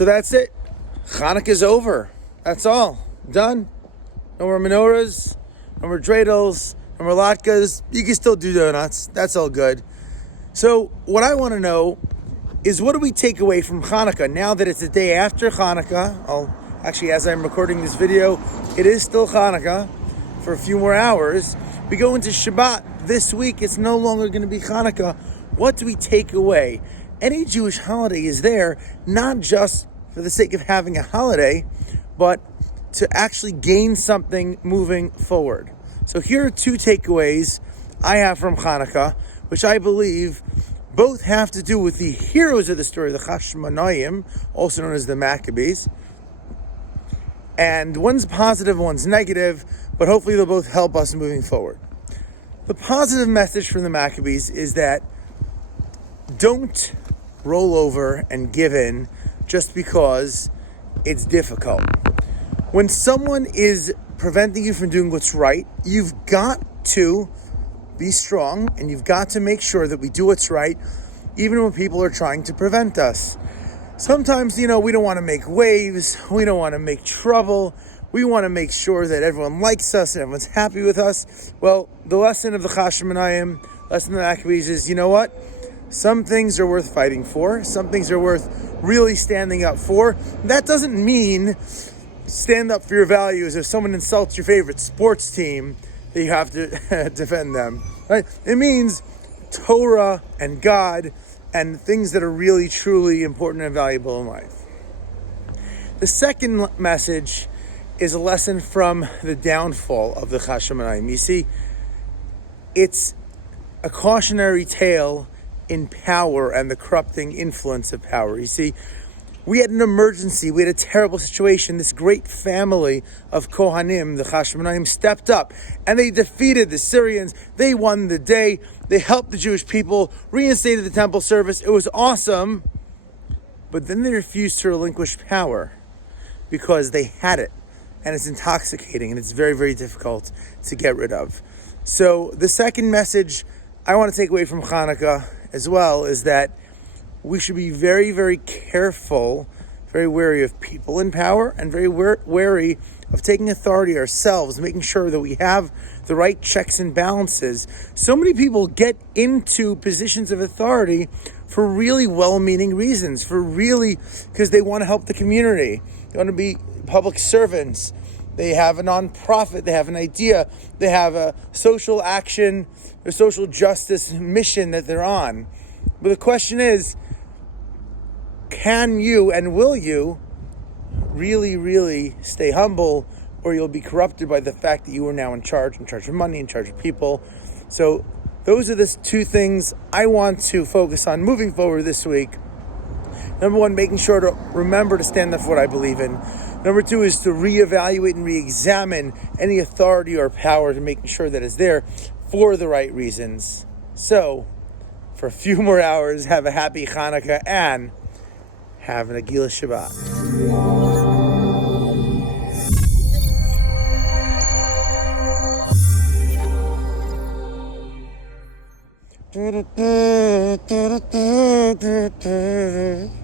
So that's it. Chanukah's over. That's all. Done. No more menorahs, no more dreidels, no more latkes. You can still do donuts. That's all good. So what I want to know is, what do we take away from Chanukah now that it's the day after Chanukah? Actually, as I'm recording this video, it is still Chanukah for a few more hours. We go into Shabbat this week. It's no longer going to be Chanukah. What do we take away? Any Jewish holiday is there, not just for the sake of having a holiday, but to actually gain something moving forward. So here are two takeaways I have from Chanukah, which I believe both have to do with the heroes of the story, the Chashmonaim, also known as the Maccabees. And one's positive, one's negative, but hopefully they'll both help us moving forward. The positive message from the Maccabees is that don't roll over and give in just because it's difficult. When someone is preventing you from doing what's right, you've got to be strong and you've got to make sure that we do what's right, even when people are trying to prevent us. Sometimes, we don't want to make waves. We don't want to make trouble. We want to make sure that everyone likes us and everyone's happy with us. Well, the lesson of the Chashmonaim, lesson of the Maccabees is, you know what? Some things are worth fighting for. Some things are worth really standing up for. That doesn't mean stand up for your values. If someone insults your favorite sports team, that you have to defend them. Right? It means Torah and God and things that are really, truly important and valuable in life. The second message is a lesson from the downfall of the Chashmonaim. You see, it's a cautionary tale in power and the corrupting influence of power. You see, we had an emergency. We had a terrible situation. This great family of Kohanim, the Chashmonaim, stepped up and they defeated the Syrians. They won the day. They helped the Jewish people, reinstated the temple service. It was awesome. But then they refused to relinquish power because they had it. And it's intoxicating and it's very, very difficult to get rid of. So the second message I want to take away from Chanukah as well is that we should be very, very careful, very wary of people in power, and very wary of taking authority ourselves, making sure that we have the right checks and balances. So many people get into positions of authority for really well-meaning reasons, because they want to help the community. They want to be public servants. They have a nonprofit. They have an idea. They have a social action, a social justice mission that they're on. But the question is, can you and will you really, really stay humble, or you'll be corrupted by the fact that you are now in charge of money, in charge of people. So those are the two things I want to focus on moving forward this week. Number one, making sure to remember to stand up for what I believe in. Number two is to reevaluate and reexamine any authority or power, to making sure that it's there for the right reasons. So, for a few more hours, have a happy Chanukah and have an Agila Shabbat. Da da da da da da da.